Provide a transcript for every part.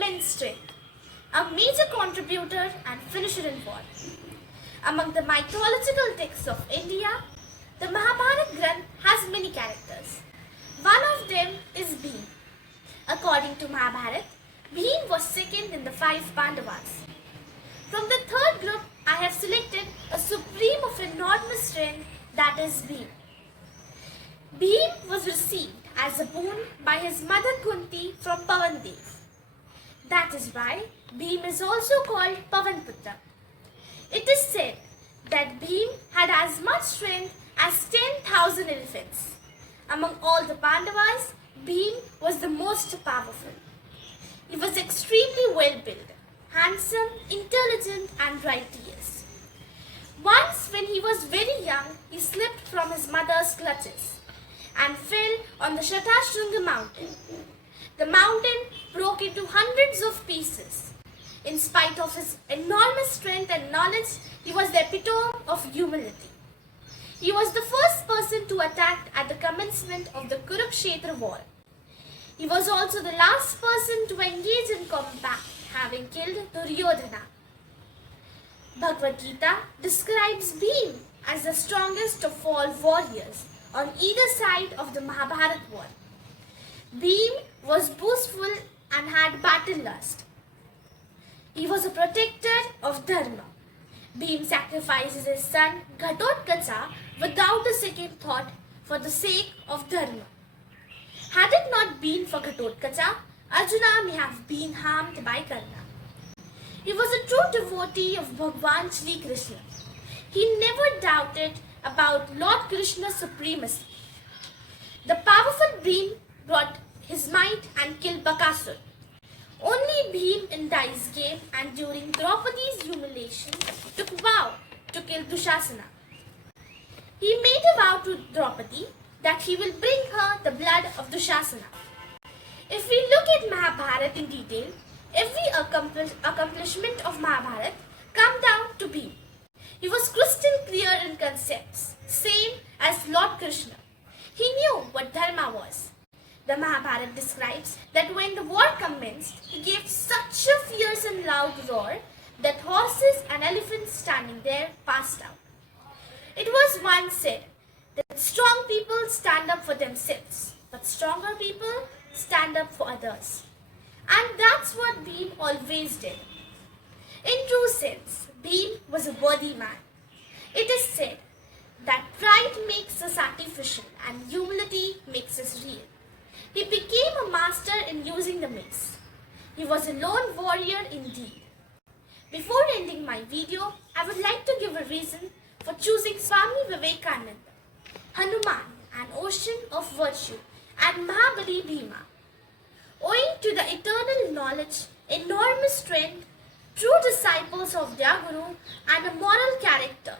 immense strength, a major contributor and finisher in war. Among the mythological texts of India, the Mahabharata Granth has many characters. One of them is Bhim. According to Mahabharata, Bhim was second in the 5 Pandavas. From the third group, I have selected a supreme of enormous strength, that is Bhim. Bhim was received as a boon by his mother Kunti from Pavandev. That is why Bhim is also called Pavanputra. It is said that Bhim had as much strength as 10,000 elephants. Among all the Pandavas, Bhim was the most powerful. He was extremely well built, handsome, intelligent and righteous. Once when he was very young, he slipped from his mother's clutches and fell on the Shatashunga mountain. The mountain broke into hundreds of pieces. In spite of his enormous strength and knowledge, he was the epitome of humility. He was the first person to attack at the commencement of the Kurukshetra war. He was also the last person to engage in combat, having killed Duryodhana. Bhagavad Gita describes Bhim as the strongest of all warriors on either side of the Mahabharata war. Bhim was boastful and had battle lust. He was a protector of Dharma. Bhim sacrifices his son Ghatotkacha without a second thought for the sake of Dharma. Had it not been for Ghatotkacha, Arjuna may have been harmed by Karna. He was a true devotee of Bhagwan Shri Krishna. He never doubted about Lord Krishna's supremacy. The powerful Bhim brought his might and killed Bakasur. Only Bhim in dice game and during Draupadi's humiliation took vow to kill Dushasana. He made a vow to Draupadi that he will bring her the blood of Dushasana. If we look at Mahabharata in detail, every accomplishment of Mahabharata come down to Bhim. He was crystal clear in concepts, same as Lord Krishna. He knew what Dharma was. The Mahabharata describes that when the war commenced, he gave such a fierce and loud roar that horses and elephants standing there passed out. It was once said that strong people stand up for themselves, but stronger people stand up for others. And that's what Bhim always did. In true sense, Bhim was a worthy man. It is said that pride makes us artificial and humility makes us real. He became a master in using the mace. He was a lone warrior indeed. Before ending my video, I would like to give a reason for choosing Swami Vivekananda, Hanuman, an ocean of virtue, and Mahabali Bhima. Owing to the eternal knowledge, enormous strength, true disciples of their Guru, and a moral character,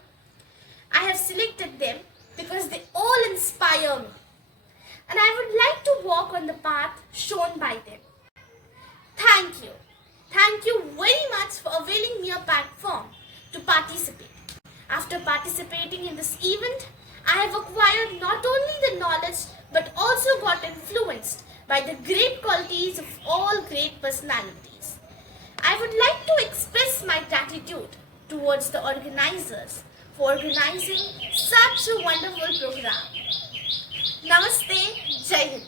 I have selected them because they all inspire me. And I would like to walk on the path shown by them. Thank you. Thank you very much for availing me a platform to participate. After participating in this event, I have acquired not only the knowledge but also got influenced by the great qualities of all great personalities. I would like to express my gratitude towards the organizers for organizing such a wonderful program. Namaste, Jai Hind.